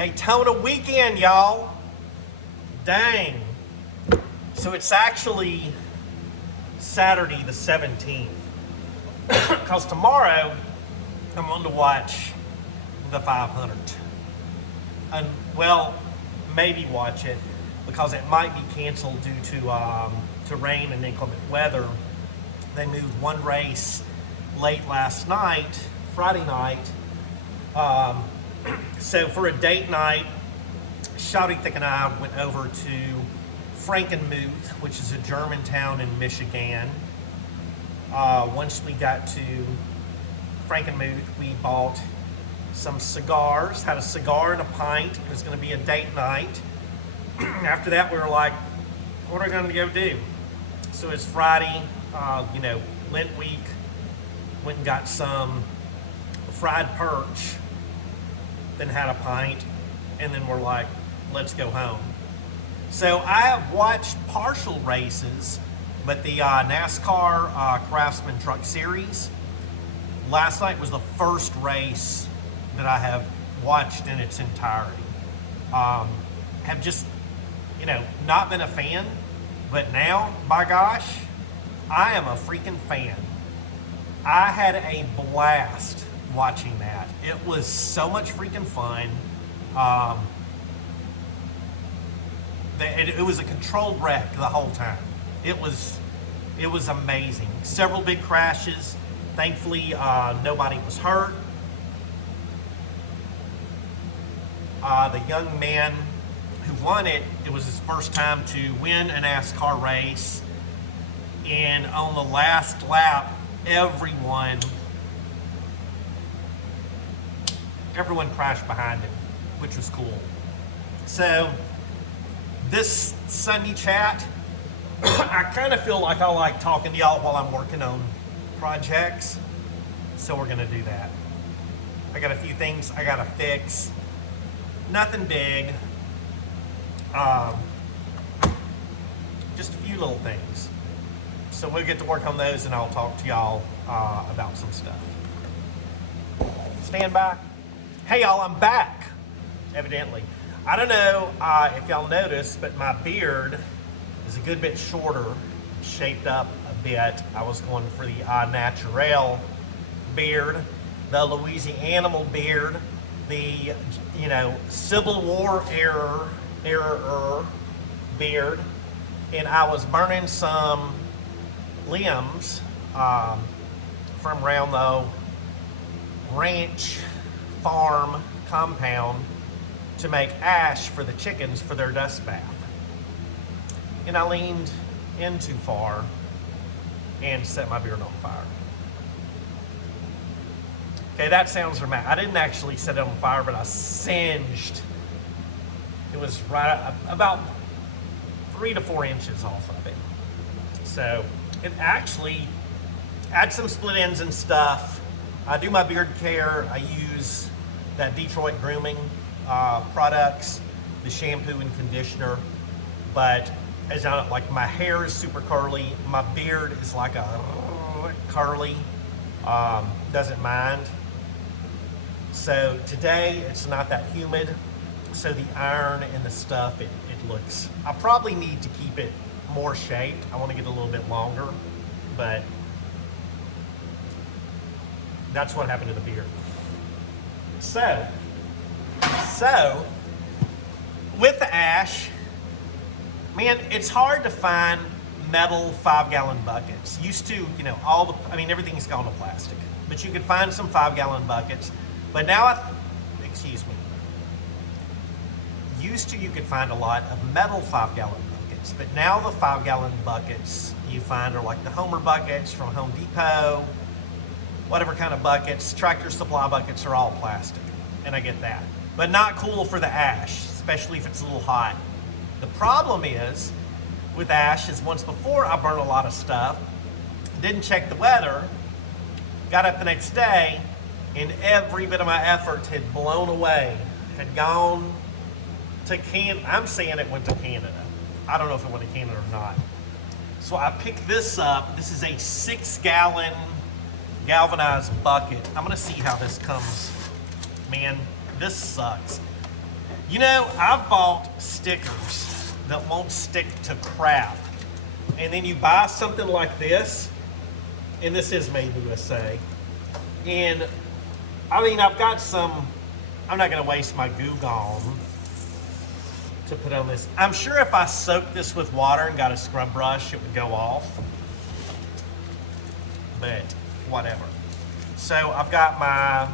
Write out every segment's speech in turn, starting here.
Daytona weekend, y'all. Dang. So it's actually Saturday the 17th. Because tomorrow I'm going to watch the 500. And, well, maybe watch it because it might be canceled due to rain and inclement weather. They moved one race late last night, Friday night. So for a date night, Shouty Thick and I went over to Frankenmuth, which is a German town in Michigan. Once we got to Frankenmuth, we bought some cigars, had a cigar and a pint. It was going to be a date night. After that, we were like, what are we going to go do? So it's Friday, Lent week. Went and got some fried perch, then had a pint, and then we're like, let's go home. So I have watched partial races, but the NASCAR Craftsman Truck Series, last night was the first race that I have watched in its entirety. Have just, not been a fan, but now, by gosh, I am a freaking fan. I had a blast watching that. It was so much freaking fun. It was a controlled wreck the whole time. It was amazing. Several big crashes. Thankfully, nobody was hurt. The young man who won it, it was his first time to win a NASCAR race. And on the last lap, everyone crashed behind him, which was cool. So this Sunday chat, I kind of feel like I like talking to y'all while I'm working on projects. So we're gonna do that. I got a few things I gotta fix. Nothing big. Just a few little things. So we'll get to work on those and I'll talk to y'all about some stuff. Stand by. Hey y'all, I'm back, evidently. I don't know if y'all noticed, but my beard is a good bit shorter, shaped up a bit. I was going for the naturel beard, the Louisiana beard, the, Civil War era beard, and I was burning some limbs from around the ranch farm compound to make ash for the chickens for their dust bath. And I leaned in too far and set my beard on fire. Okay, that sounds dramatic. I didn't actually set it on fire, but I singed. It was right about 3 to 4 inches off of it. So it actually had some split ends and stuff. I do my beard care. I use that Detroit grooming products, the shampoo and conditioner. But as I like, my hair is super curly. My beard is like a curly. Doesn't mind. So today it's not that humid. So the iron and the stuff, it looks. I probably need to keep it more shaped. I want to get a little bit longer, but that's what happened to the beard. So with the ash, man, it's hard to find metal 5-gallon buckets. Used to, everything's gone to plastic, but you could find some 5-gallon buckets. But now, used to you could find a lot of metal 5-gallon buckets, but now the 5-gallon buckets you find are like the Homer buckets from Home Depot, whatever kind of buckets. Tractor Supply buckets are all plastic, and I get that. But not cool for the ash, especially if it's a little hot. The problem is, with ash, is once before I burned a lot of stuff, didn't check the weather, got up the next day, and every bit of my effort had blown away, had gone to Canada. I'm saying it went to Canada. I don't know if it went to Canada or not. So I picked this up. This is a 6-gallon galvanized bucket. I'm gonna see how this comes. Man, this sucks. You know, I've bought stickers that won't stick to crap. And then you buy something like this, and this is made in the USA. And I mean, I've got some, I'm not gonna waste my Goo Gone to put on this. I'm sure if I soaked this with water and got a scrub brush, it would go off. But whatever. So I've got my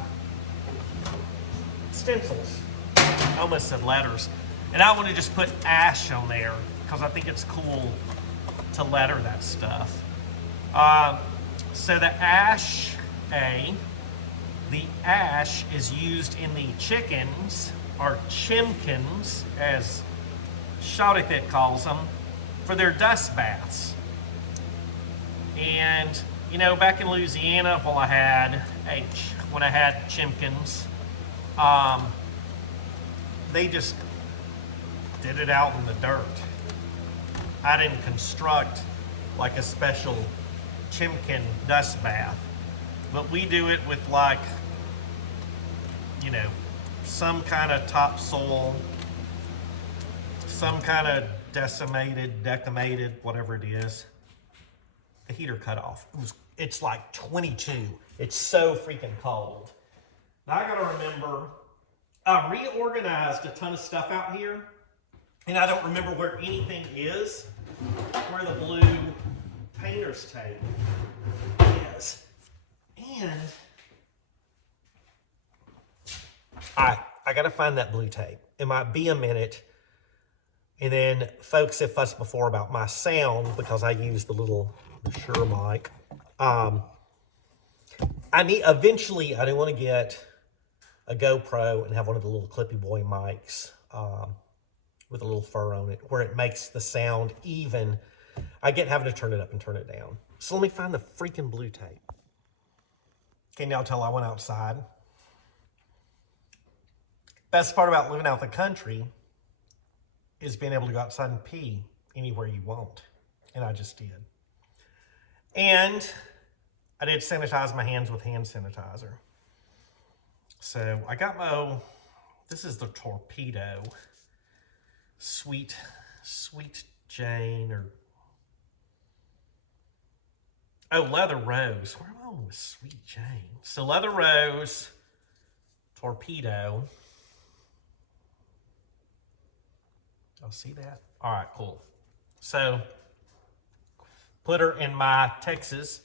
stencils. I almost said letters. And I want to just put ash on there because I think it's cool to letter that stuff. So the ash is used in the chickens, or chimkins, as Shawty calls them, for their dust baths. And you know, back in Louisiana, when I had chimkins, they just did it out in the dirt. I didn't construct like a special chimkin dust bath, but we do it with, like, you know, some kind of topsoil, some kind of decimated, whatever it is. The heater cut off. It's like 22. It's so freaking cold. Now I gotta remember, I reorganized a ton of stuff out here, and I don't remember where anything is, where the blue painter's tape is. And I gotta find that blue tape. It might be a minute. And then folks have fussed before about my sound because I use the little Shure mic. Eventually I do want to get a GoPro and have one of the little Clippy Boy mics with a little fur on it, where it makes the sound even. I get having to turn it up and turn it down. So let me find the freaking blue tape. Can y'all tell I went outside? Best part about living out the country is being able to go outside and pee anywhere you want. And I just did. And I did sanitize my hands with hand sanitizer. So I got this is the Torpedo Sweet Jane, or Leather Rose. Where am I on with Sweet Jane? So Leather Rose, Torpedo. Y'all see that? All right, cool. So put her in my Texas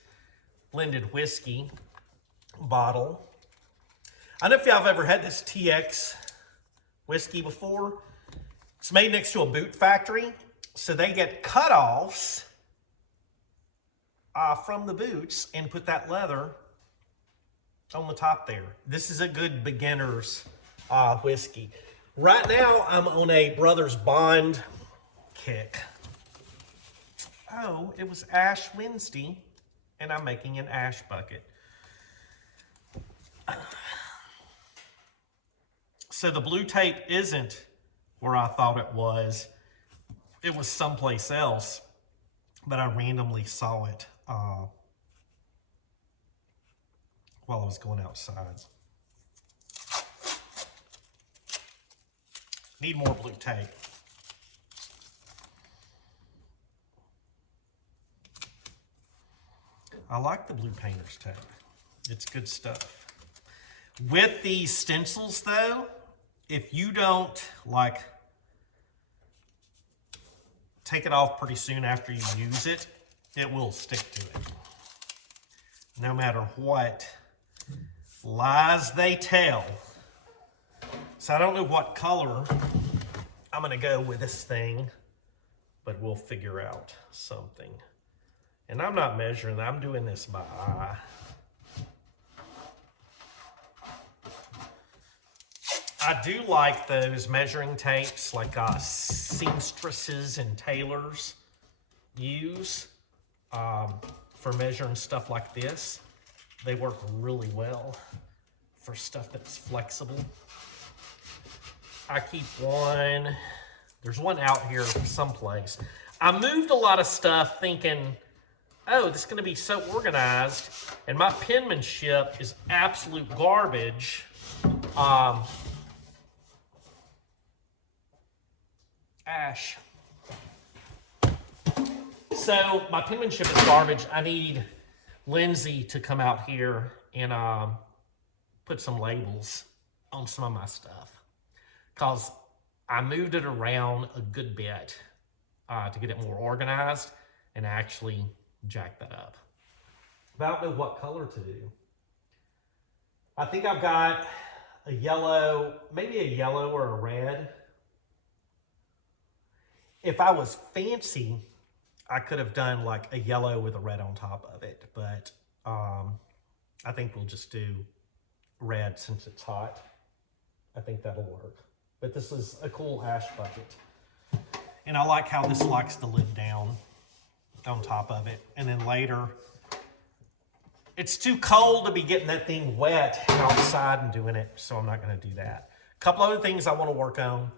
blended whiskey bottle. I don't know if y'all have ever had this TX whiskey before. It's made next to a boot factory, so they get cutoffs from the boots and put that leather on the top there. This is a good beginner's whiskey. Right now, I'm on a Brothers Bond kick. Oh, it was Ash Wednesday, and I'm making an ash bucket. So the blue tape isn't where I thought it was. It was someplace else, but I randomly saw it while I was going outside. Need more blue tape. I like the blue painter's tape. It's good stuff. With these stencils though, if you don't like take it off pretty soon after you use it, it will stick to it. No matter what lies they tell. So I don't know what color I'm gonna go with this thing, but we'll figure out something. And I'm not measuring, I'm doing this by eye. I do like those measuring tapes like seamstresses and tailors use for measuring stuff like this. They work really well for stuff that's flexible. I keep one, there's one out here someplace. I moved a lot of stuff thinking, oh, this is gonna be so organized, and my penmanship is absolute garbage. ash. So my penmanship is garbage. I need Lindsay to come out here and put some labels on some of my stuff, because I moved it around a good bit to get it more organized and actually jack that up. But I don't know what color to do. I think I've got a yellow, maybe a yellow or a red. If I was fancy, I could have done like a yellow with a red on top of it, but I think we'll just do red since it's hot. I think that'll work. But this is a cool ash bucket. And I like how this locks the lid down on top of it. And then later, it's too cold to be getting that thing wet outside and doing it, so I'm not gonna do that. A couple other things I wanna work on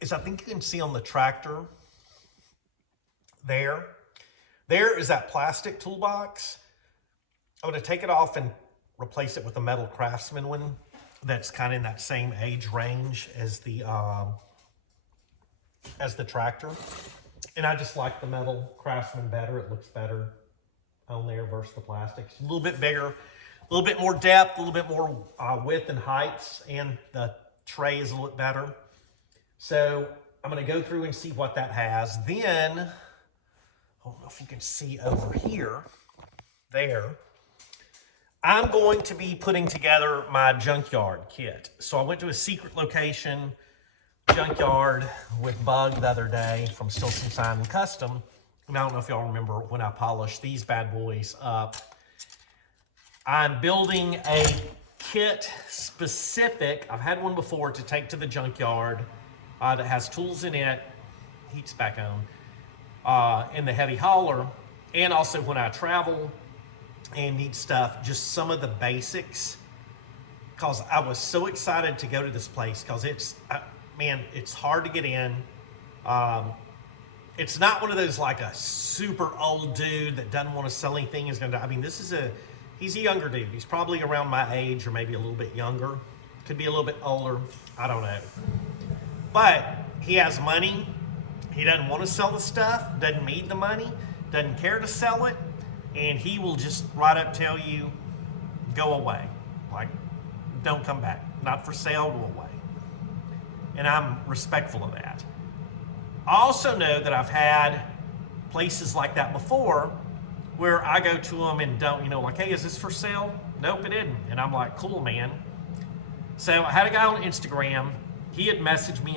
is, I think you can see on the tractor there is that plastic toolbox. I'm gonna take it off and replace it with a metal Craftsman one that's kind of in that same age range as the tractor. And I just like the metal Craftsman better. It looks better on there versus the plastic. It's a little bit bigger, a little bit more depth, a little bit more width and heights, and the tray is a little bit better. So I'm gonna go through and see what that has. Then, I don't know if you can see over here, there, I'm going to be putting together my junkyard kit. So I went to a secret location junkyard with Bug the other day from Stilson Sign and Custom. And I don't know if y'all remember when I polished these bad boys up. I'm building a kit specific, I've had one before, to take to the junkyard that has tools in it, heat's back on, in the heavy hauler, and also when I travel and need stuff, just some of the basics, because I was so excited to go to this place, because it's, man, it's hard to get in. It's not one of those like a super old dude that doesn't want to sell anything is gonna, I mean, he's a younger dude. He's probably around my age or maybe a little bit younger. Could be a little bit older, I don't know. But he has money. He doesn't want to sell the stuff, doesn't need the money, doesn't care to sell it, and he will just right up tell you, go away. Like, don't come back. Not for sale, go away. And I'm respectful of that. I also know that I've had places like that before where I go to them and don't, you know, like, hey, is this for sale? Nope, it isn't. And I'm like, cool, man. So I had a guy on Instagram. He had messaged me.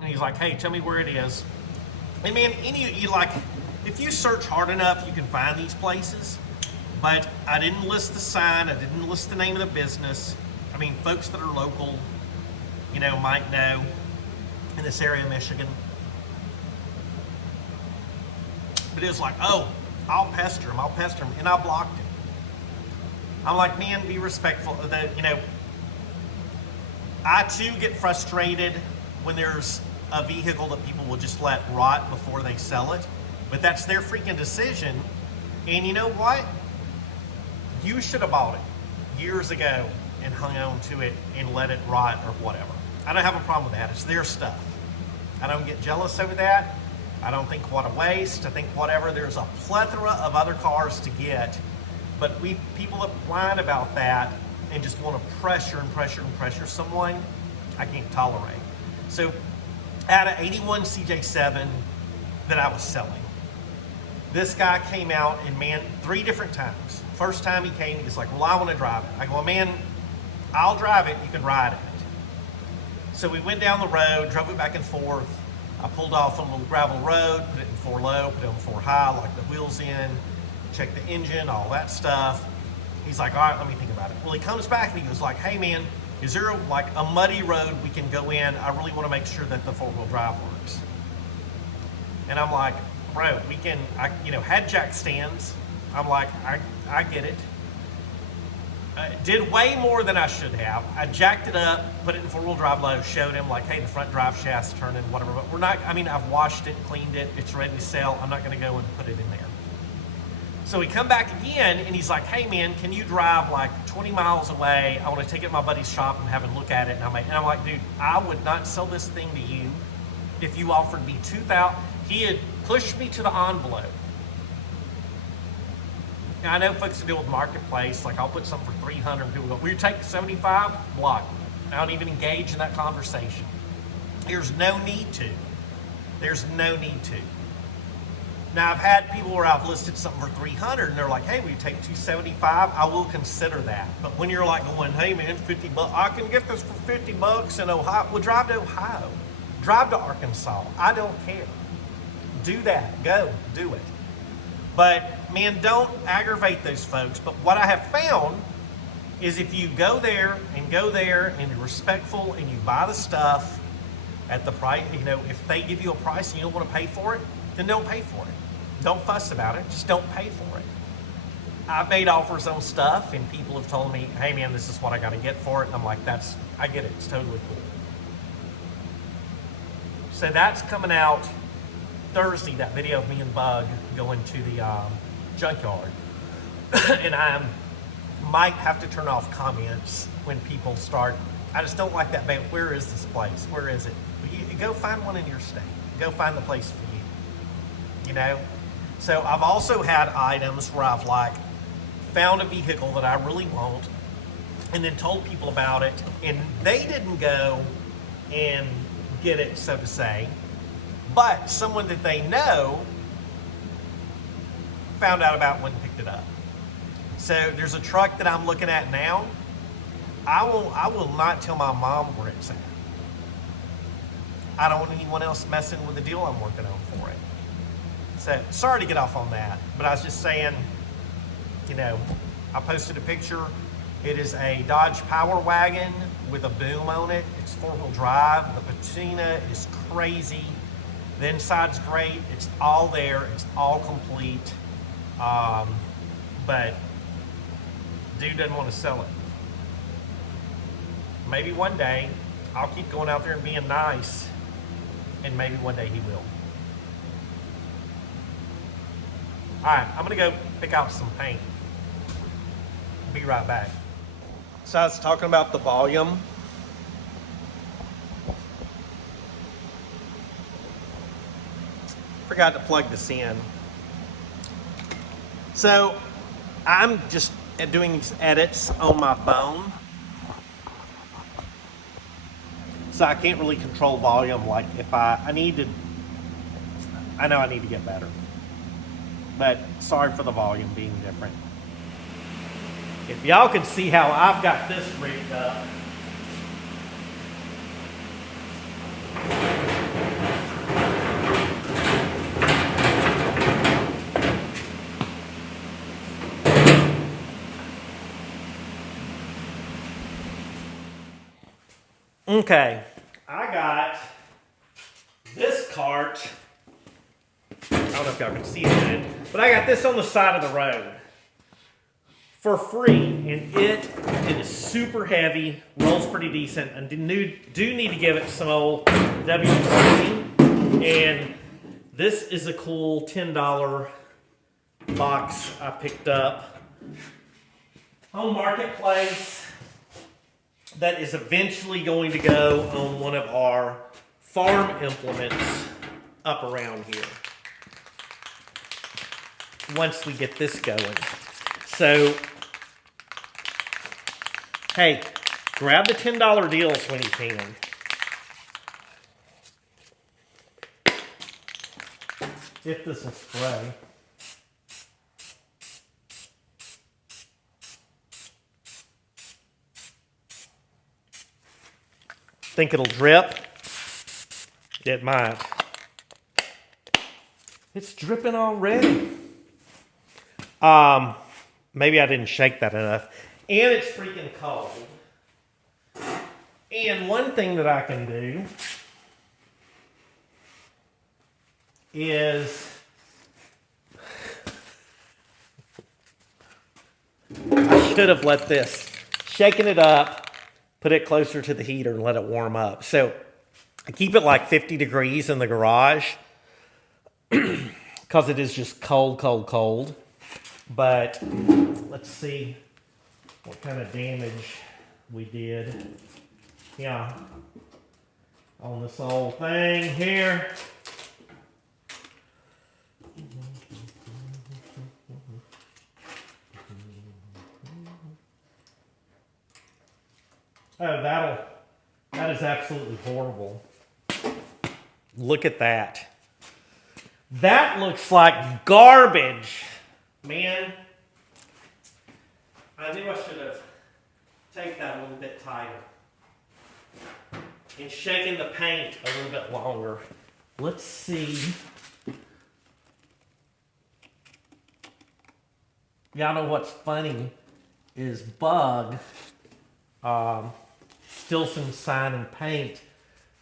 And he's like, hey, tell me where it is. And man, you like, if you search hard enough, you can find these places. But I didn't list the sign. I didn't list the name of the business. I mean, folks that are local, you know, might know in this area of Michigan. But it was like, oh, I'll pester him. And I blocked him. I'm like, man, be respectful of that. You know, I too get frustrated when there's a vehicle that people will just let rot before they sell it. But that's their freaking decision. And you know what? You should have bought it years ago and hung on to it and let it rot or whatever. I don't have a problem with that. It's their stuff. I don't get jealous over that. I don't think what a waste. I think whatever. There's a plethora of other cars to get. But people that whine about that and just want to pressure someone, I can't tolerate. So I had an 81 CJ7 that I was selling. This guy came out and, man, 3 different times. First time he came, he was like, well, I want to drive it. I go, well, man, I'll drive it. You can ride it. So we went down the road, drove it back and forth. I pulled off on a little gravel road, put it in 4 low, put it on 4 high, locked the wheels in, checked the engine, all that stuff. He's like, all right, let me think about it. Well, he comes back and he goes like, hey man, is there like a muddy road we can go in? I really want to make sure that the 4-wheel drive works. And I'm like, bro, we can, had jack stands. I'm like, I get it. Did way more than I should have. I jacked it up, put it in 4-wheel drive low, showed him like, hey, the front drive shaft's turning, whatever. But we're not, I've washed it, cleaned it, it's ready to sell. I'm not gonna go and put it in there. So we come back again, and he's like, hey man, can you drive like 20 miles away? I want to take it to my buddy's shop and have him look at it. And I'm like, dude, I would not sell this thing to you if you offered me $2,000. He had pushed me to the envelope. Now I know folks who deal with marketplace, like I'll put something for 300 and people go, will you take 75? Block. I don't even engage in that conversation. There's no need to. There's no need to. Now I've had people where I've listed something for 300 and they're like, hey, will you take 275? I will consider that. But when you're like going, hey man, 50 bucks, I can get this for 50 bucks in Ohio. Well, drive to Ohio. Drive to Arkansas. I don't care. Do that. Go. Do it. But man, don't aggravate those folks. But what I have found is if you go there and you're respectful and you buy the stuff at the price, you know, if they give you a price and you don't want to pay for it, then don't pay for it. Don't fuss about it. Just don't pay for it. I've made offers on stuff and people have told me, hey man, this is what I got to get for it. And I'm like, I get it. It's totally cool. So that's coming out Thursday, that video of me and Bug going to the junkyard. And I might have to turn off comments when people start. I just don't like that. Man, where is this place? Where is it? You go find one in your state. Go find the place for you. You know? So I've also had items where I've like found a vehicle that I really want and then told people about it and they didn't go and get it, so to say, but someone that they know found out about when picked it up. So there's a truck that I'm looking at now. I will not tell my mom where it's at. I don't want anyone else messing with the deal I'm working on for it. So sorry to get off on that, but I was just saying, you know, I posted a picture. It is a Dodge Power Wagon with a boom on it. It's 4-wheel drive. The patina is crazy. The inside's great. It's all there. It's all complete. But dude doesn't want to sell it. Maybe one day I'll keep going out there and being nice, and maybe one day he will. All right, I'm gonna go pick out some paint. Be right back. So I was talking about the volume. Forgot to plug this in. So I'm just doing these edits on my phone. So I can't really control volume. Like if I know I need to get better. But sorry for the volume being different. If y'all can see how I've got this rigged up. Okay, I got this cart. I don't know if y'all can see it, but I got this on the side of the road for free, and it is super heavy, rolls pretty decent, and do need to give it some old W40. And this is a cool $10 box I picked up on Marketplace that is eventually going to go on one of our farm implements up around here once we get this going. So, hey, grab the $10 deals when you can. If this will spray. Think it'll drip? It might. It's dripping already. Maybe I didn't shake that enough. And it's freaking cold. And one thing that I can do is I should have let this, shaken it up, put it closer to the heater and let it warm up. So I keep it like 50 degrees in the garage because it is just cold, cold, cold. But let's see what kind of damage we did. Yeah, on this whole thing here. Oh, that is absolutely horrible. Look at that. That looks like garbage. Man, I knew I should have taken that a little bit tighter and shaken the paint a little bit longer. Let's see. Y'all know what's funny is Bug, Stilson Sign and Paint,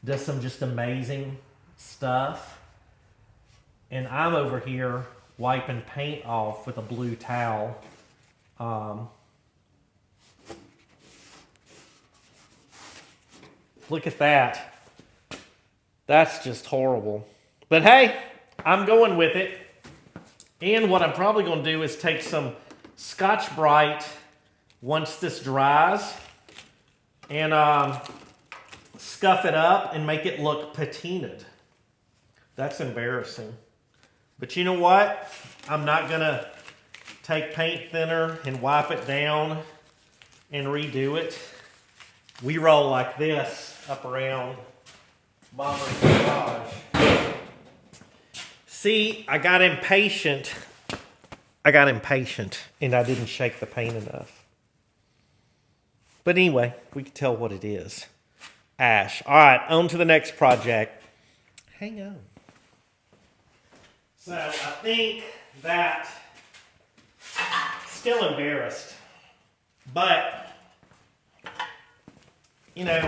does some just amazing stuff. And I'm over here wiping paint off with a blue towel. Look at that. That's just horrible. But hey, I'm going with it. And what I'm probably going to do is take some Scotch-Brite once this dries and scuff it up and make it look patinaed. That's embarrassing. But you know what? I'm not going to take paint thinner and wipe it down and redo it. We roll like this up around Bomber's garage. See, I got impatient and I didn't shake the paint enough. But anyway, we can tell what it is. Ash. All right, on to the next project. Hang on. So I think that, still embarrassed, but, you know,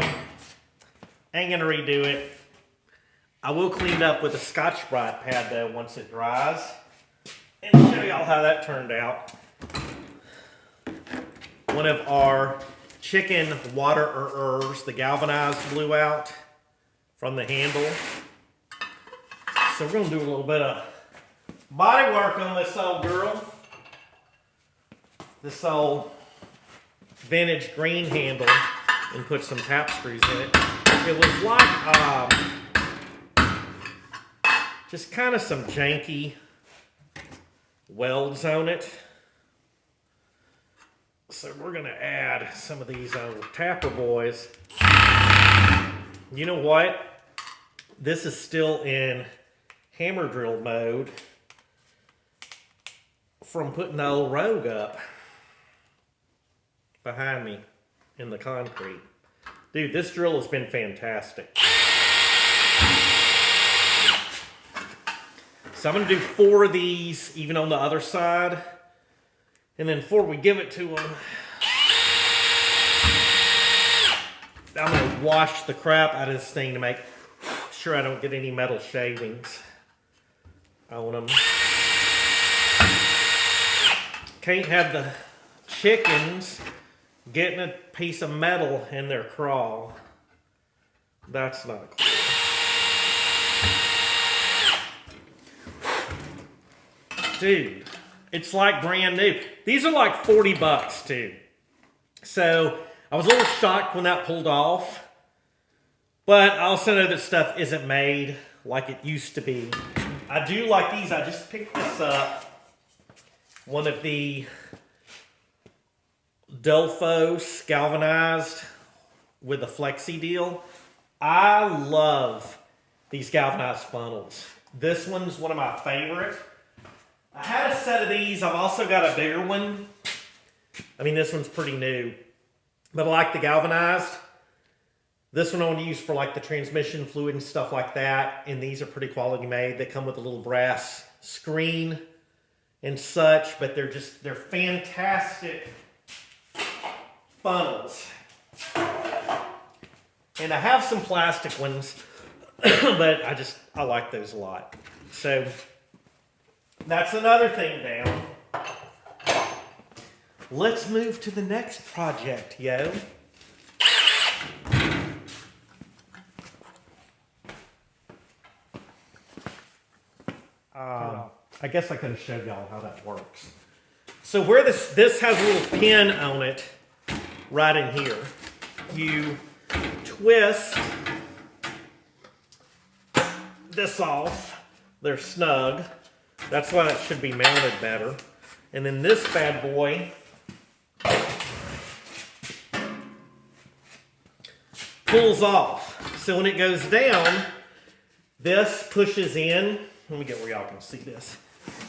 ain't gonna redo it. I will clean it up with a Scotch-Brite pad though once it dries and show y'all how that turned out. One of our chicken waterers, the galvanized blew out from the handle. So we're gonna do a little bit of body work on this old girl. This old vintage green handle, and put some tap screws in it. It was like just kind of some janky welds on it. So we're gonna add some of these old tapper boys. You know what? This is still in hammer drill mode from putting the old Rogue up behind me in the concrete. Dude, this drill has been fantastic. So I'm going to do 4 of these, even on the other side. And then before we give it to them, I'm going to wash the crap out of this thing to make sure I don't get any metal shavings on them. Can't have the chickens getting a piece of metal in their craw. That's not cool. Dude, it's like brand new. These are like 40 bucks too. So I was a little shocked when that pulled off. But I also know that stuff isn't made like it used to be. I do like these. I just picked this up. One of the Delphos galvanized with a flexi deal. I love these galvanized funnels. This one's one of my favorite. I had a set of these. I've also got a bigger one. I mean, this one's pretty new. But I like the galvanized. This one I want to use for like the transmission fluid and stuff like that. And these are pretty quality made. They come with a little brass screen and such. But they're fantastic funnels. And I have some plastic ones. But I like those a lot. So that's another thing down. Let's move to the next project, yo. I guess I could have showed y'all how that works. So where this has a little pin on it, right in here, you twist this off. They're snug. That's why that should be mounted better. And then this bad boy pulls off. So when it goes down, this pushes in. Let me get where y'all can see this.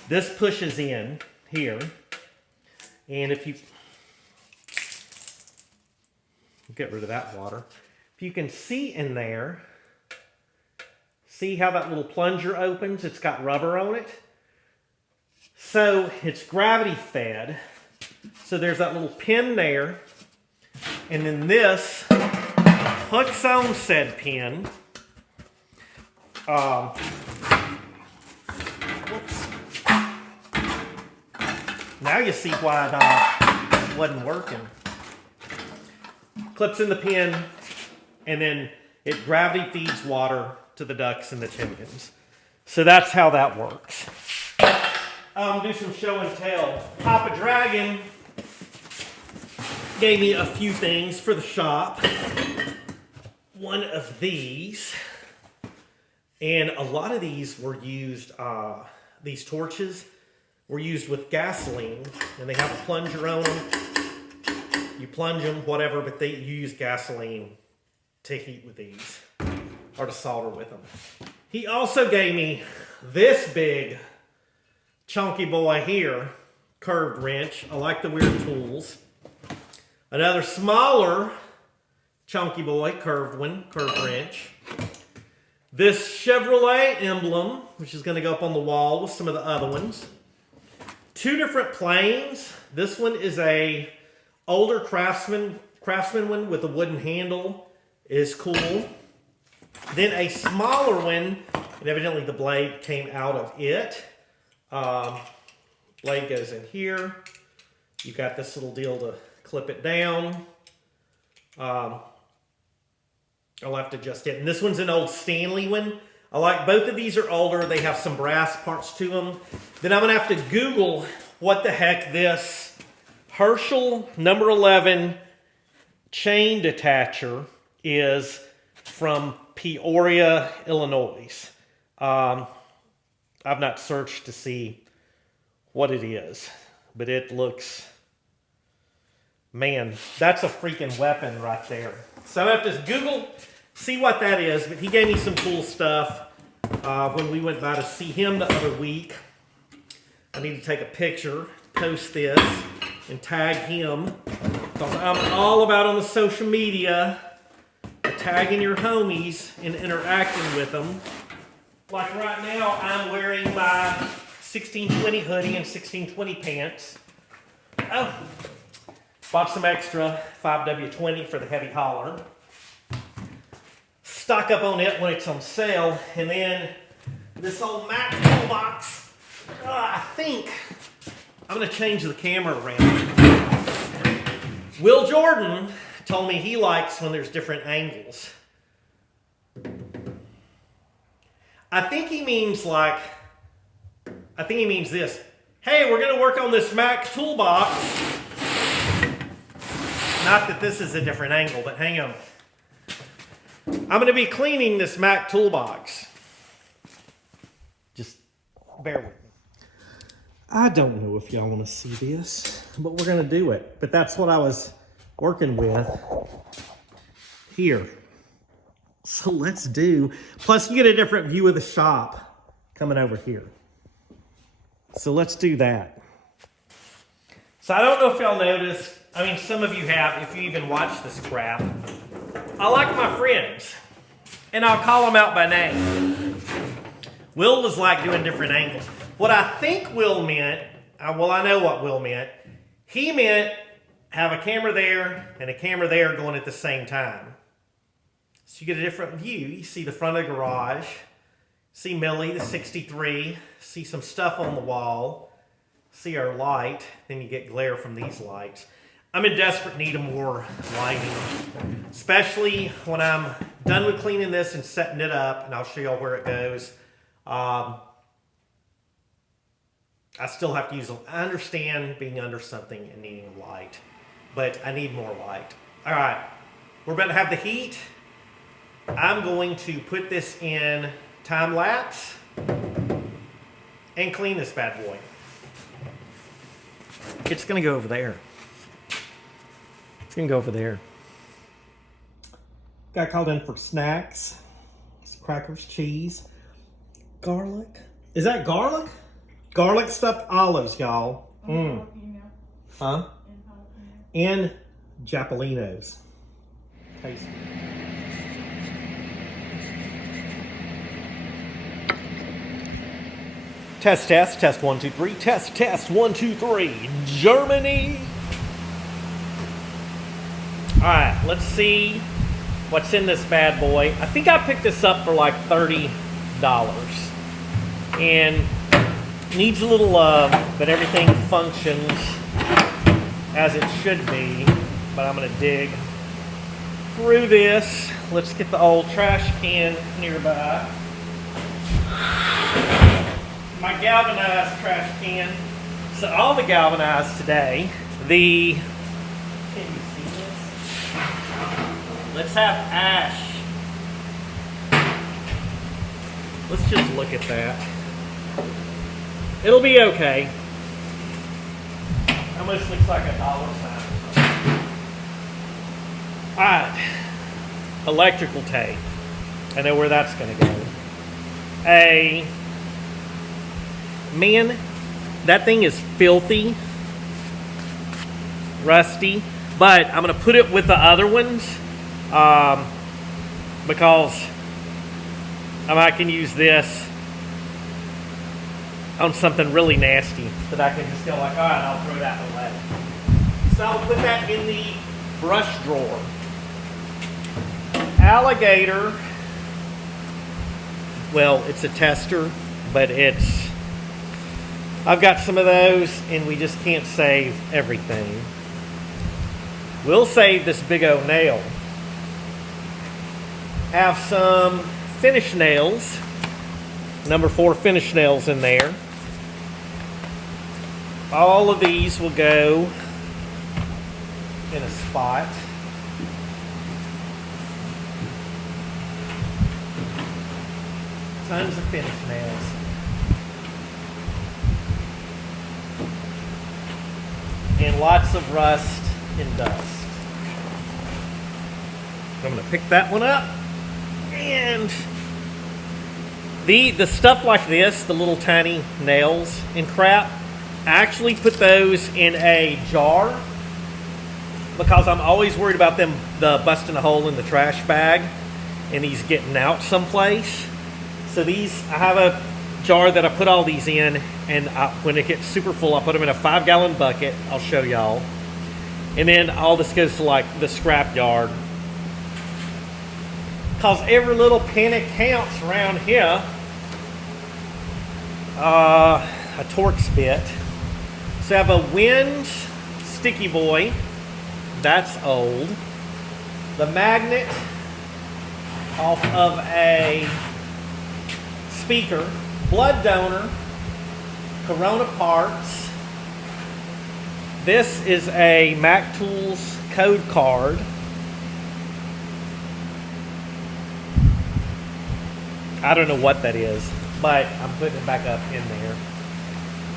This pushes in here. And if you get rid of that water, if you can see in there, see how that little plunger opens? It's got rubber on it. So it's gravity fed. So there's that little pin there. And then this hooks on said pin. Whoops. Now you see why it wasn't working. Clips in the pin, and then it gravity feeds water to the ducks and the chickens. So that's how that works. Do some show and tell. Papa Dragon gave me a few things for the shop. One of these, and a lot of these were used, these torches were used with gasoline, and they have a plunger on them. You plunge them, whatever, but you use gasoline to heat with these, or to solder with them. He also gave me this big chunky boy here, curved wrench. I like the weird tools. Another smaller chunky boy, curved wrench. This Chevrolet emblem, which is going to go up on the wall with some of the other ones. Two different planes. This one is a older craftsman one with a wooden handle. Is cool. Then a smaller one, and evidently the blade came out of it. Blade goes in here. You got this little deal to clip it down. I'll have to adjust it. And this one's an old Stanley one. I like both of these are older. They have some brass parts to them. Then I'm going to have to Google what the heck this Herschel number 11 chain detacher is from Peoria, Illinois. I've not searched to see what it is, but it looks, man, that's a freaking weapon right there. So I have to Google, see what that is, but he gave me some cool stuff when we went by to see him the other week. I need to take a picture, post this, and tag him, because I'm all about on the social media, tagging your homies and interacting with them. Like right now, I'm wearing my 1620 hoodie and 1620 pants. Oh, bought some extra 5W20 for the heavy holler. Stock up on it when it's on sale. And then this old Mac toolbox. I think I'm going to change the camera around. Will Jordan told me he likes when there's different angles. I think he means this. Hey, we're going to work on this Mac toolbox. Not that this is a different angle, but hang on. I'm going to be cleaning this Mac toolbox. Just bear with me. I don't know if y'all want to see this, but we're going to do it. But that's what I was working with here. So let's do, plus you get a different view of the shop coming over here. So let's do that. So I don't know if y'all noticed, I mean, some of you have, if you even watch this crap. I like my friends, and I'll call them out by name. Will was like doing different angles. What I think Will meant, well, I know what Will meant. He meant have a camera there and a camera there going at the same time. So you get a different view. You see the front of the garage, see Millie, the 63, see some stuff on the wall, see our light, then you get glare from these lights. I'm in desperate need of more lighting, especially when I'm done with cleaning this and setting it up, and I'll show y'all where it goes. I still have to use them. I understand being under something and needing light, but I need more light. All right, we're about to have the heat. I'm going to put this in time lapse and clean this bad boy. It's gonna go over there. It's gonna go over there. Got called in for snacks. It's crackers, cheese, garlic. Is that garlic? Garlic stuffed olives, y'all. Huh? And Japalinos. Tasty. Test, 1, 2, 3. Test, 1, 2, 3. Germany. All right, let's see what's in this bad boy. I think I picked this up for like $30. And needs a little love, but everything functions as it should be. But I'm gonna dig through this. Let's get the old trash can nearby. My galvanized trash can. So all the galvanized today. Can you see this? Let's have ash. Let's just look at that. It'll be okay. Almost looks like a dollar sign. Alright. Electrical tape. I know where that's going to go. Man, that thing is filthy. Rusty. But I'm going to put it with the other ones. Because I can use this on something really nasty that I can just go like, all right, I'll throw that away. So I'll put that in the brush drawer. Alligator. Well, it's a tester, but I've got some of those, and we just can't save everything. We'll save this big old nail. Have some finish nails. Number 4 finish nails in there. All of these will go in a spot. Tons of finish nails. And lots of rust and dust. I'm going to pick that one up. And the stuff like this, the little tiny nails and crap, I actually put those in a jar because I'm always worried about them busting a hole in the trash bag and these getting out someplace. So these, I have a jar that I put all these in, and when it gets super full, I put them in a 5-gallon bucket. I'll show y'all. And then all this goes to like the scrap yard. Because every little penny counts around here. A Torx bit. So I have a Wind Sticky Boy. That's old. The magnet off of a speaker. Blood donor. Corona parts. This is a Mac Tools code card. I don't know what that is, but I'm putting it back up in there.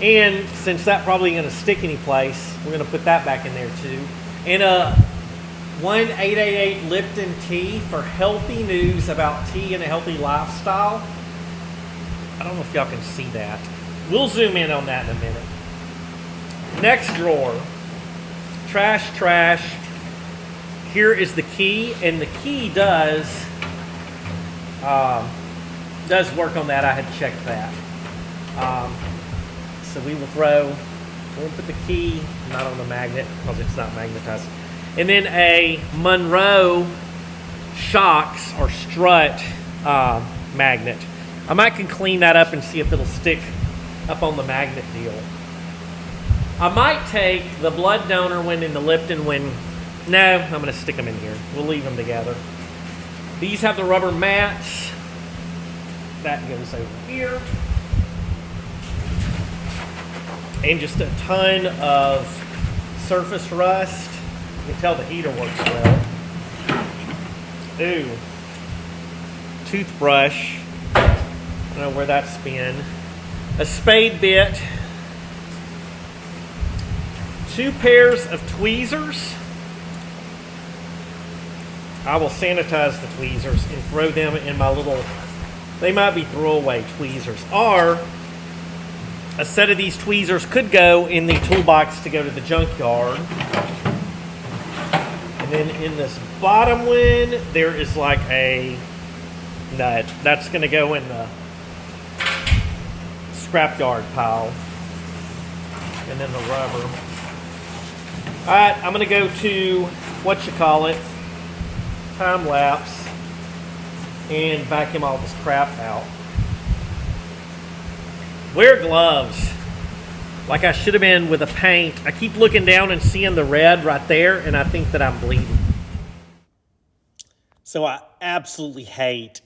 And since that's probably going to stick any place, we're going to put that back in there too. And a 1888 Lipton tea for healthy news about tea and a healthy lifestyle. I don't know if y'all can see that. We'll zoom in on that in a minute. Next drawer. Trash. Here is the key, and the key does work on that. I had checked that. So we'll put the key not on the magnet because it's not magnetized. And then a Monroe shocks or strut magnet. I might can clean that up and see if it'll stick up on the magnet deal. I might take the blood donor one and the Lipton one. No, I'm going to stick them in here. We'll leave them together. These have the rubber mats. That goes over here. and just a ton of surface rust. You can tell the heater works well. Ooh. Toothbrush. I don't know where that's been. A spade bit. 2 pairs of tweezers. I will sanitize the tweezers and throw them in my little, they might be throwaway tweezers, or a set of these tweezers could go in the toolbox to go to the junkyard. And then in this bottom one, there is like a nut. That's gonna go in the scrapyard pile. And then the rubber. All right, I'm gonna go to, time lapse, and vacuum all this crap out. Wear gloves like I should have been with a paint. I keep looking down and seeing the red right there, and I think that I'm bleeding. So I absolutely hate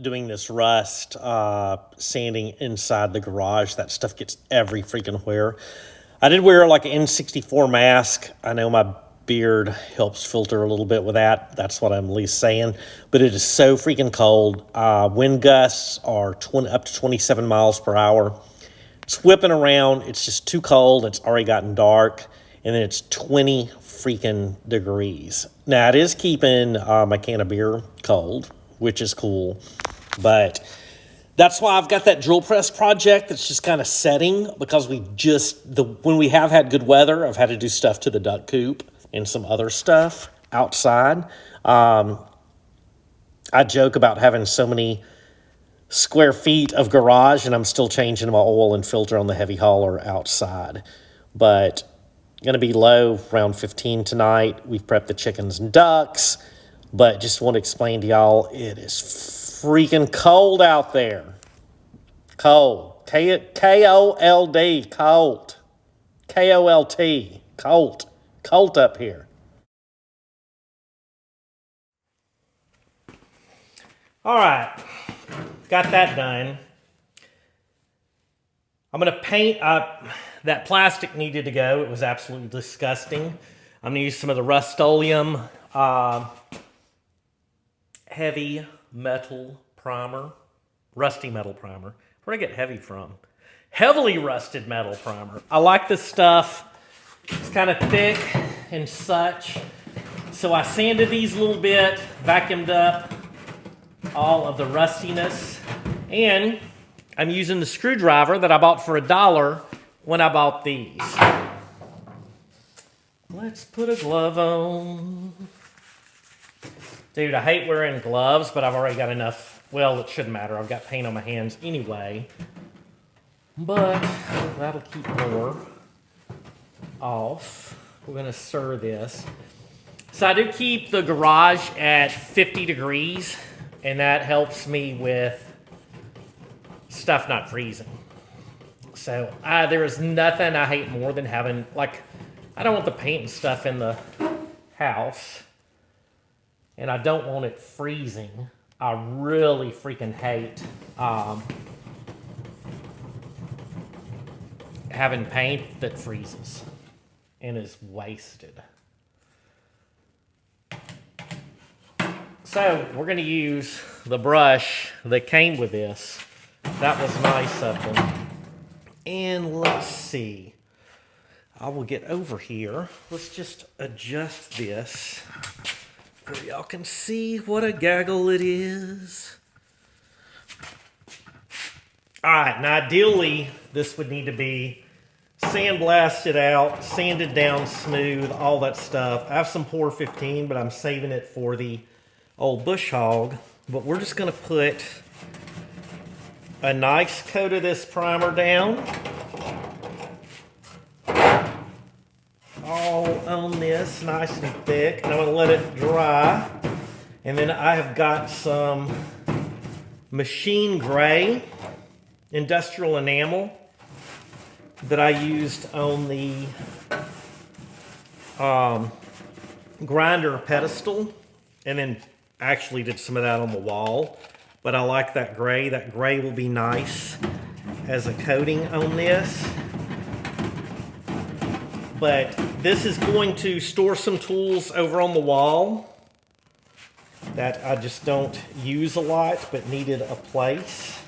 doing this rust sanding inside the garage. That stuff gets every freaking where. I did wear like an N64 mask. I know my beard helps filter a little bit with that. That's what I'm at least saying. But it is so freaking cold. Wind gusts are up to 27 miles per hour. It's whipping around. It's just too cold. It's already gotten dark. And then it's 20 freaking degrees. Now, it is keeping my can of beer cold, which is cool. But that's why I've got that drill press project that's just kind of setting, because when we have had good weather, I've had to do stuff to the duck coop and some other stuff outside. I joke about having so many square feet of garage, and I'm still changing my oil and filter on the heavy hauler outside. But going to be low, around 15 tonight. We've prepped the chickens and ducks, but just want to explain to y'all, it is freaking cold out there. Cold. K-O-L-D, cold. K-O-L-T, cold. Cold up here. All right, got that done. I'm gonna paint up. That plastic needed to go. It was absolutely disgusting. I'm gonna use some of the Rust-Oleum heavy metal primer, rusty metal primer. Where'd I get heavy from? Heavily rusted metal primer. I like this stuff. It's kind of thick and such. So I sanded these a little bit, vacuumed up all of the rustiness, and I'm using the screwdriver that I bought for $1 when I bought these. Let's put a glove on. Dude, I hate wearing gloves, but I've already got enough. Well, it shouldn't matter. I've got paint on my hands anyway. But that'll keep more off. We're gonna stir this. So I do keep the garage at 50 degrees, and that helps me with stuff not freezing. So there is nothing I hate more than having, like, I don't want the paint and stuff in the house, and I don't want it freezing. I really freaking hate having paint that freezes and is wasted. So we're going to use the brush that came with this. That was nice of them. And let's see. I will get over here. Let's just adjust this where y'all can see what a gaggle it is. All right, now ideally this would need to be sandblasted out, sanded down smooth, all that stuff. I have some Pour 15, but I'm saving it for the old bush hog. But we're just gonna put a nice coat of this primer down. All on this, nice and thick. And I'm gonna let it dry. And then I have got some machine gray industrial enamel that I used on the grinder pedestal, and then actually did some of that on the wall. But I like that gray. That gray will be nice as a coating on this. but this is going to store some tools over on the wall that I just don't use a lot, but needed a place.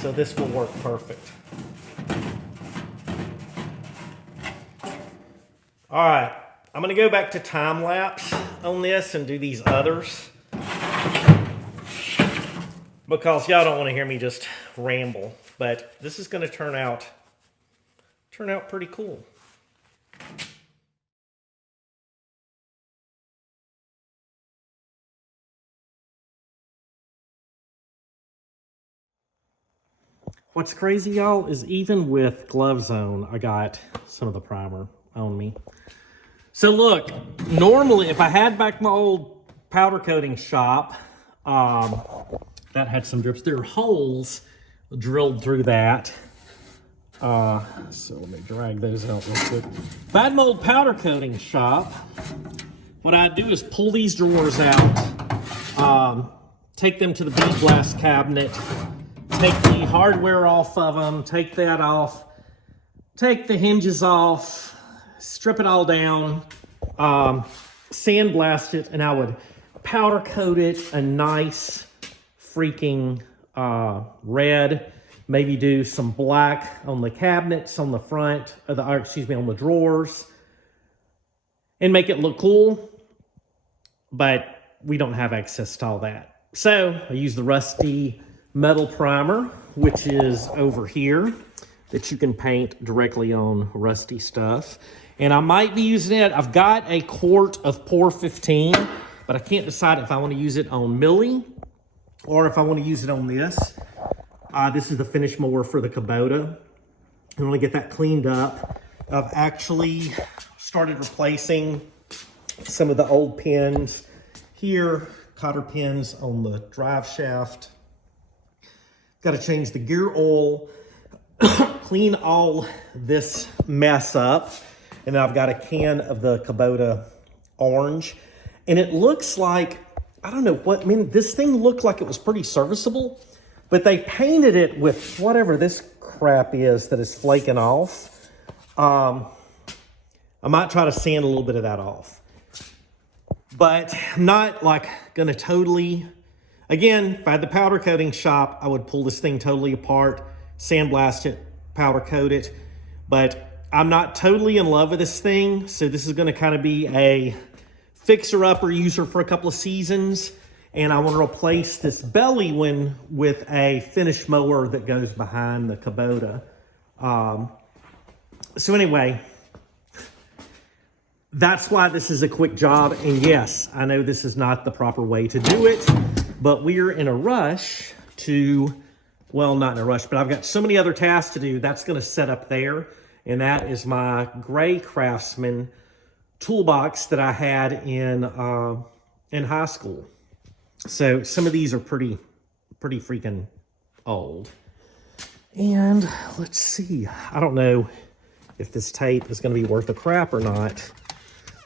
So this will work perfect. All right, I'm gonna go back to time lapse on this and do these others, because y'all don't want to hear me just ramble, but this is going to turn out pretty cool. What's crazy, y'all, is even with gloves on, I got some of the primer on me. So look, normally if I had back my old powder coating shop, that had some drips. There are holes drilled through that. So let me drag those out real quick. If I had my old powder coating shop, what I'd do is pull these drawers out, take them to the bead blast cabinet, take the hardware off of them, take that off, take the hinges off, strip it all down, sandblast it, and I would powder coat it a nice freaking red. Maybe do some black on the cabinets on the front, on the drawers, and make it look cool. But we don't have access to all that. So I use the rusty metal primer, which is over here, that you can paint directly on rusty stuff. And I might be using it. I've got a quart of Pour 15, but I can't decide if I want to use it on Millie or if I want to use it on this. This is the finish mower for the Kubota. I want to get that cleaned up. I've actually started replacing some of the old pins here, cotter pins on the drive shaft. Got to change the gear oil, clean all this mess up. And then I've got a can of the Kubota orange. And it looks like, I don't know what, I mean, this thing looked like it was pretty serviceable, but they painted it with whatever this crap is that is flaking off. I might try to sand a little bit of that off. But I'm not like gonna totally, again, if I had the powder coating shop, I would pull this thing totally apart, sandblast it, powder coat it. But I'm not totally in love with this thing, so this is gonna kind of be a fixer-upper user for a couple of seasons. And I want to replace this belly one with a finish mower that goes behind the Kubota. So anyway, that's why this is a quick job. And yes, I know this is not the proper way to do it, but we're in a rush to, well, not in a rush, but I've got so many other tasks to do. That's going to set up there. And that is my gray Craftsman toolbox that I had in high school. So some of these are pretty freaking old. And let's see, I don't know if this tape is going to be worth a crap or not,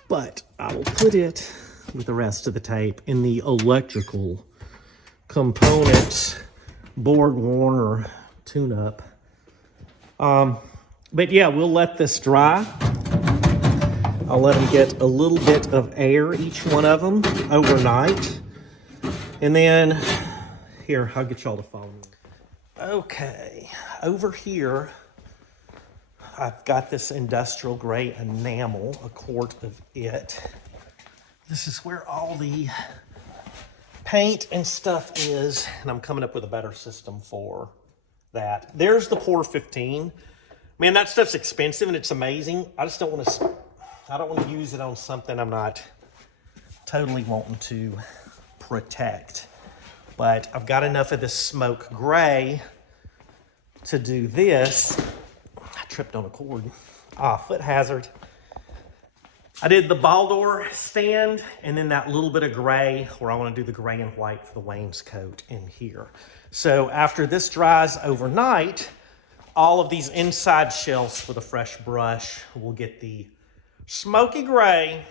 but I will put it with the rest of the tape in the electrical components Borg Warner tune-up. But yeah, we'll let this dry. I'll let them get a little bit of air, each one of them, overnight. And then, here, I'll get y'all to follow me. Okay, over here, I've got this industrial gray enamel, a quart of it. This is where all the paint and stuff is, and I'm coming up with a better system for that. There's the Pour 15. Man, that stuff's expensive and it's amazing. I just don't want to use it on something I'm not totally wanting to protect. But I've got enough of this smoke gray to do this. I tripped on a cord. Foot hazard. I did the Baldor stand and then that little bit of gray where I want to do the gray and white for the wainscot in here. So after this dries overnight, all of these inside shelves with a fresh brush will get the smoky gray.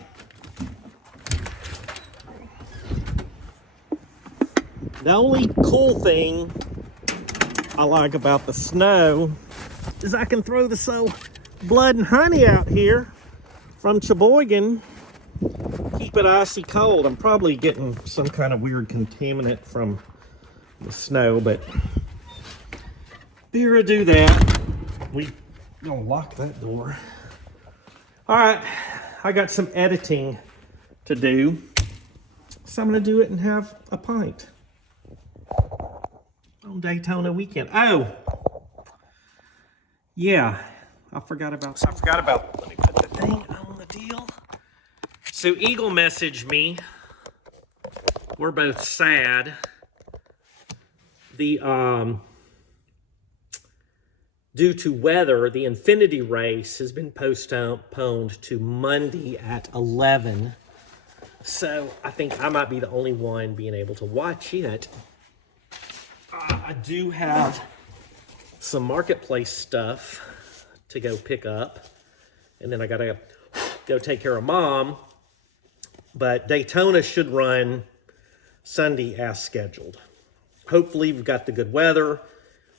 The only cool thing I like about the snow as I can throw the blood and honey out here from Sheboygan. Keep it icy cold. I'm probably getting some kind of weird contaminant from the snow, but beer do that. We gonna lock that door. All right, I got some editing to do, so I'm gonna do it and have a pint on Daytona weekend. Oh, yeah, I forgot about. Let me put the thing on the deal. So Eagle messaged me. We're both sad. Due to weather, the Infinity race has been postponed to Monday at 11. So I think I might be the only one being able to watch it. I do have some marketplace stuff to go pick up. And then I gotta go take care of Mom. But Daytona should run Sunday as scheduled. Hopefully we've got the good weather.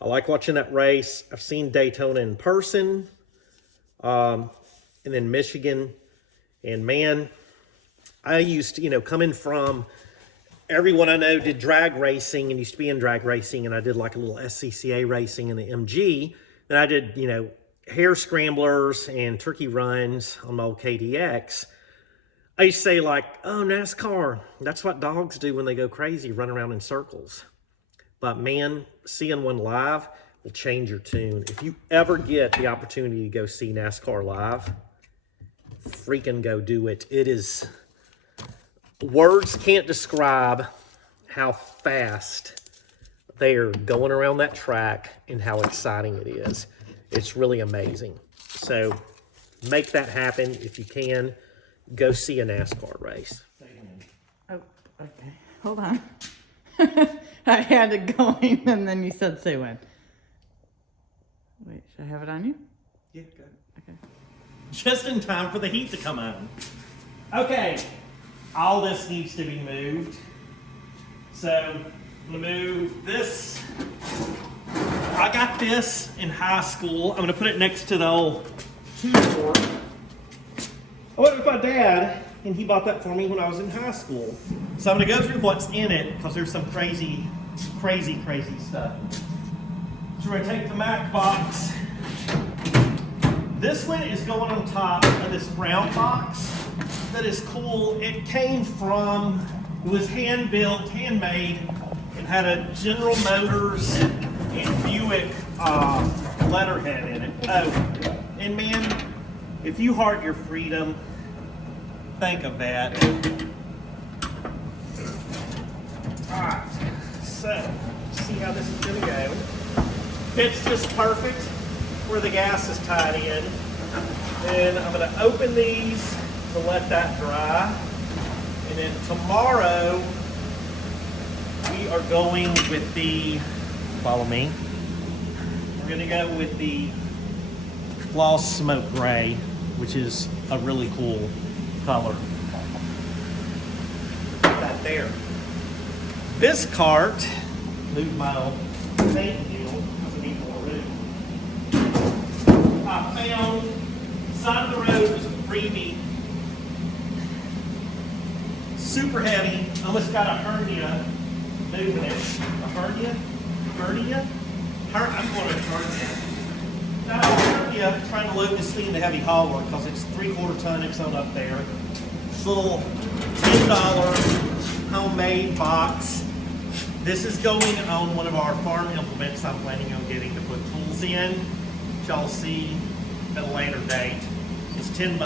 I like watching that race. I've seen Daytona in person, and then Michigan. And man, I used to, coming from, everyone I know did drag racing and used to be in drag racing, and I did like a little SCCA racing in the MG. Then I did, hare scramblers and turkey runs on my old KDX. I used to say like, oh, NASCAR, that's what dogs do when they go crazy, run around in circles. But man, seeing one live will change your tune. If you ever get the opportunity to go see NASCAR live, freaking go do it. It is, words can't describe how fast they are going around that track and how exciting it is. It's really amazing. So make that happen if you can. Go see a NASCAR race. Oh, okay. Hold on. I had it going and then you said say when. Wait, should I have it on you? Yeah, go ahead. Okay. Just in time for the heat to come on. Okay, all this needs to be moved. So I'm gonna move this. I got this in high school. I'm gonna put it next to the old two-door. I went with my dad, and he bought that for me when I was in high school. So I'm gonna go through what's in it, because there's some crazy stuff. So we're gonna take the Mac box. This one is going on top of this brown box. That is cool. It came from, it was hand-built, handmade. It had a General Motors and Buick letterhead in it. Oh, and man, if you heart your freedom, think of that. Alright, so see how this is gonna go. Fits just perfect where the gas is tied in. Then I'm gonna open these to let that dry. And then tomorrow we are going with the, follow me, we're gonna go with the gloss smoke gray, which is a really cool color. Put that there. This cart, move my old paint deal, because I need more room. I found, side of the road was a freebie. Super heavy, almost got a hernia moving it. A hernia? I'm going to hernia. Now, hernia, trying to load this thing into heavy hauler because it's 3/4 ton, it's on up there. This little $10 homemade box. This is going on one of our farm implements I'm planning on getting to put tools in, which I'll see at a later date. It's $10.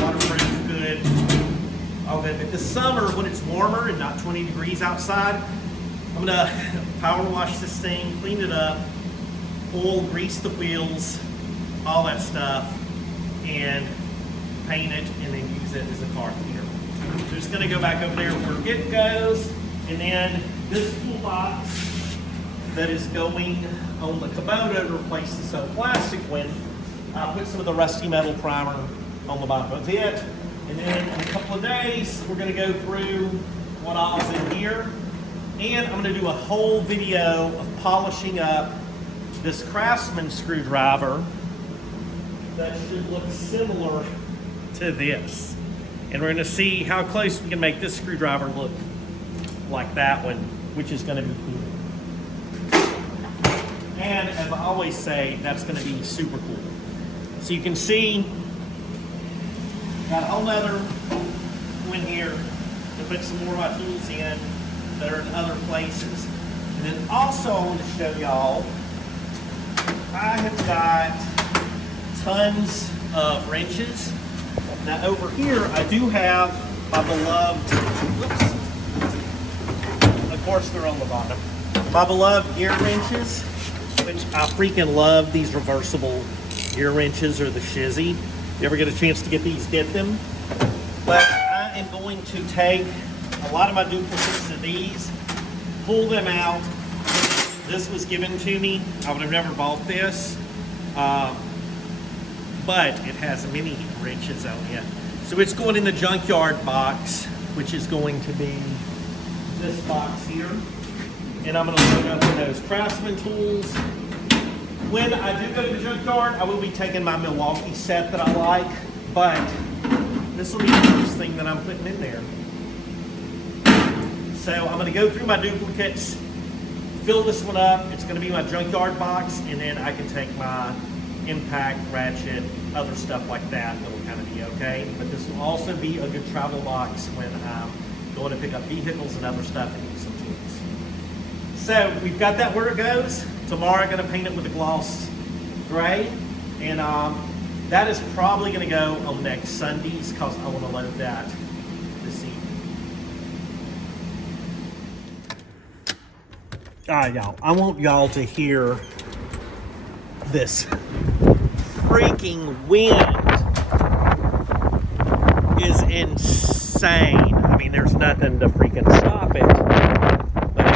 Waterproof, good. All good. But this summer, when it's warmer and not 20 degrees outside, I'm gonna power wash this thing, clean it up, oil, grease the wheels, all that stuff, and paint it, and then use it as a car cleaner. So just gonna go back over there where it goes, and then this toolbox that is going on the Kubota to replace this old plastic one. I'll put some of the rusty metal primer on the bottom of it. And then in a couple of days, we're gonna go through what all's in here. And I'm gonna do a whole video of polishing up this Craftsman screwdriver that should look similar to this. And we're gonna see how close we can make this screwdriver look like that one, which is gonna be cool. And as I always say, that's gonna be super cool. So you can see, got a whole nother one here to put some more of my tools in that are in other places. And then also I want to show y'all, I have got tons of wrenches. Now over here, I do have my beloved, whoops, of course they're on the bottom, my beloved gear wrenches, which I freaking love these reversible gear wrenches, or the shizzy. You ever get a chance to get these, get them. But I am going to take a lot of my duplicates of these, pull them out. This was given to me. I would have never bought this. But it has mini wrenches on it. So it's going in the junkyard box, which is going to be this box here. And I'm gonna load up with those Craftsman tools. When I do go to the junkyard, I will be taking my Milwaukee set that I like, but this will be the first thing that I'm putting in there. So I'm gonna go through my duplicates, fill this one up. It's gonna be my junkyard box, and then I can take my impact, ratchet, other stuff like that that will kind of be okay. But this will also be a good travel box when I'm going to pick up vehicles and other stuff and use some tools. So we've got that where it goes. Tomorrow I'm gonna paint it with a gloss gray, and that is probably gonna go on next Sundays because I wanna load that this evening. All right, y'all, I want y'all to hear this freaking wind is insane. I mean, there's nothing to freaking stop it. But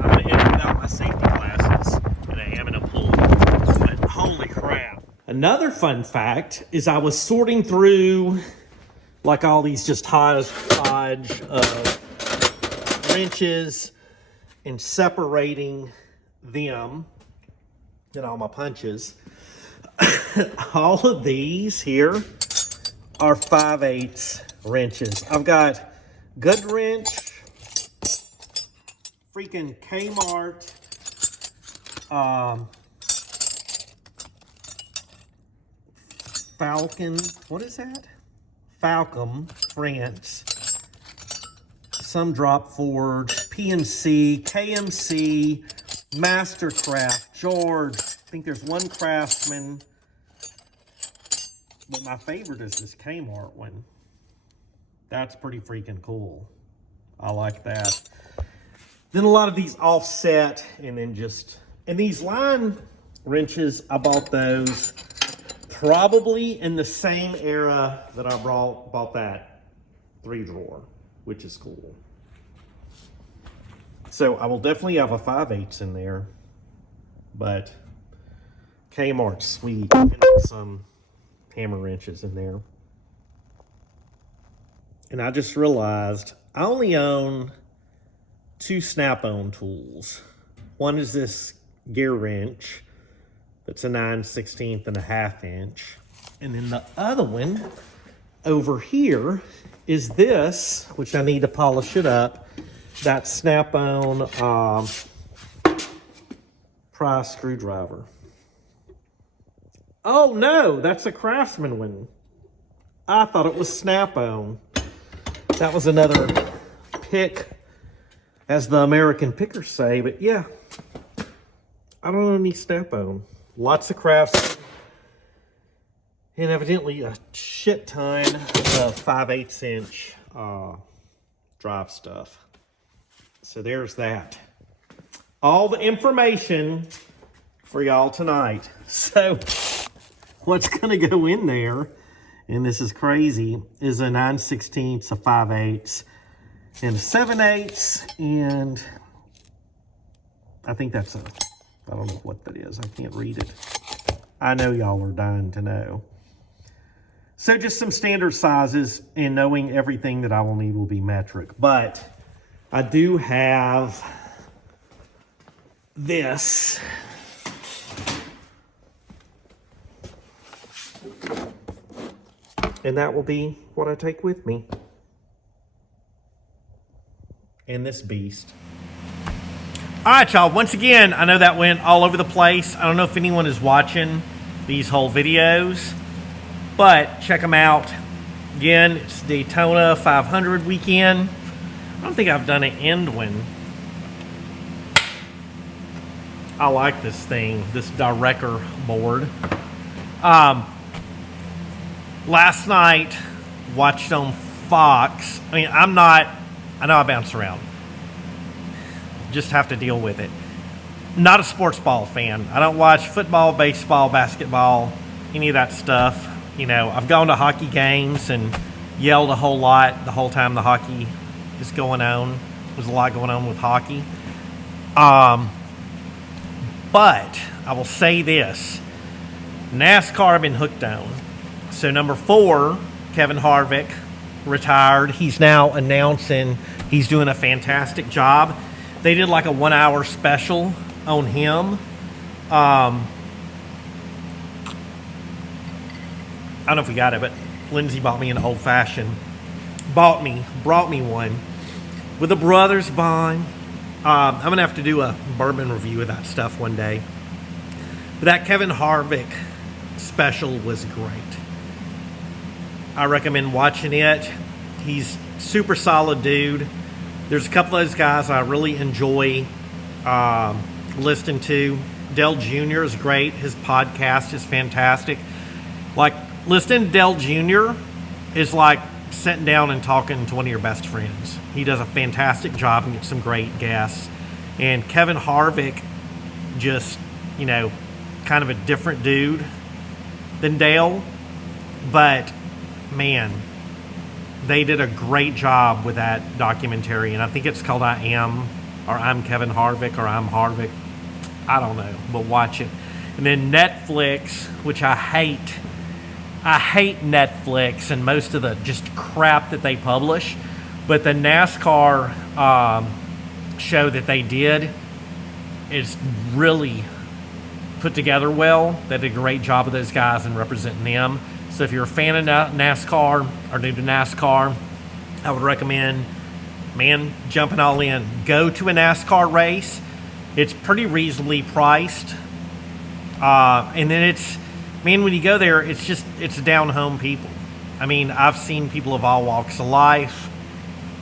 I'm gonna enter without my safety glasses, and I am in a pool. But holy crap. Another fun fact is I was sorting through like all these just hodgepodge of wrenches and separating them and all my punches. All of these here are 5/8 wrenches. I've got Good Wrench, freaking Kmart, Falcon, what is that? Falcom, France, some Drop Forge, PNC, KMC, Mastercraft, George. I think there's one Craftsman, but my favorite is this Kmart one. That's pretty freaking cool. I like that. Then a lot of these offset, and then and these line wrenches, I bought those probably in the same era that I bought that 3-drawer, which is cool. So I will definitely have a 5/8 in there, but Kmart's sweet. And some hammer wrenches in there. And I just realized I only own 2 snap-on tools. One is this gear wrench that's a 9/16 and a 1/2 inch. And then the other one over here is this, which I need to polish it up. That snap-on pry screwdriver. Oh no, that's a Craftsman one. I thought it was snap-on. That was another pick, as the American pickers say, but yeah. I don't know any snap-on. Lots of Craftsman. And evidently a shit ton of 5/8 inch drive stuff. So there's that. All the information for y'all tonight. So what's gonna go in there, and this is crazy, is a 9/16, a 5/8, and a 7/8, and I think that's I don't know what that is. I can't read it. I know y'all are dying to know. So just some standard sizes, and knowing everything that I will need will be metric. But I do have this. And that will be what I take with me. And this beast. All right, y'all. Once again, I know that went all over the place. I don't know if anyone is watching these whole videos, but check them out. Again, it's Daytona 500 weekend. I don't think I've done an end one. I like this thing, this Director board. Last night, watched on Fox. I mean, I know I bounce around. Just have to deal with it. Not a sports ball fan. I don't watch football, baseball, basketball, any of that stuff. You know, I've gone to hockey games and yelled a whole lot the whole time the hockey is going on. There's a lot going on with hockey. But I will say this. NASCAR I've been hooked on. So number 4, Kevin Harvick, retired. He's now announcing he's doing a fantastic job. They did like a 1-hour special on him. I don't know if we got it, but Lindsay bought me an old fashioned. Brought me one with a Brothers Bond. I'm gonna have to do a bourbon review of that stuff one day. But that Kevin Harvick special was great. I recommend watching it. He's super solid dude. There's a couple of those guys I really enjoy listening to. Dale Jr. is great. His podcast is fantastic. Like, listening to Dale Jr. is like sitting down and talking to one of your best friends. He does a fantastic job and gets some great guests. And Kevin Harvick, just, you know, kind of a different dude than Dale. But, man, they did a great job with that documentary. And I think it's called I'm Kevin Harvick, or I'm Harvick. I don't know, but watch it. And then Netflix, which I hate Netflix and most of the just crap that they publish. But the NASCAR show that they did is really put together well. They did a great job of those guys and representing them. So if you're a fan of NASCAR or new to NASCAR, I would recommend, man, jumping all in. Go to a NASCAR race. It's pretty reasonably priced. And then it's, man, when you go there, it's down-home people. I mean, I've seen people of all walks of life,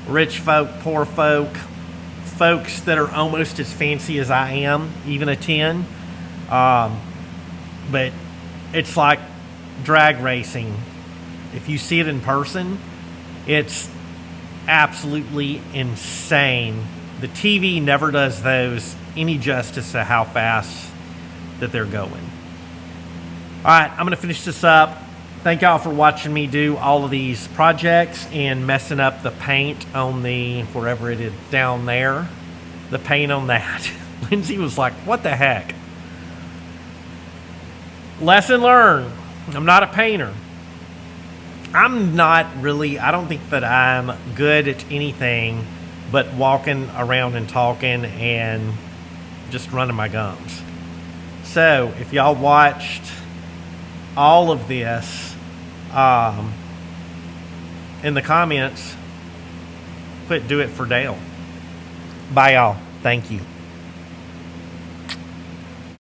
rich folk, poor folk, folks that are almost as fancy as I am, even a 10. But it's like drag racing. If you see it in person, it's absolutely insane. The TV never does those any justice to how fast that they're going. All right, I'm going to finish this up. Thank y'all for watching me do all of these projects and messing up the paint on the, wherever it is down there, the paint on that. Lindsay was like, what the heck? Lesson learned. I'm not a painter. I'm not really, I don't think that I'm good at anything but walking around and talking and just running my gums. So if y'all watched all of this in the comments, put do it for Dale. Bye y'all. Thank you.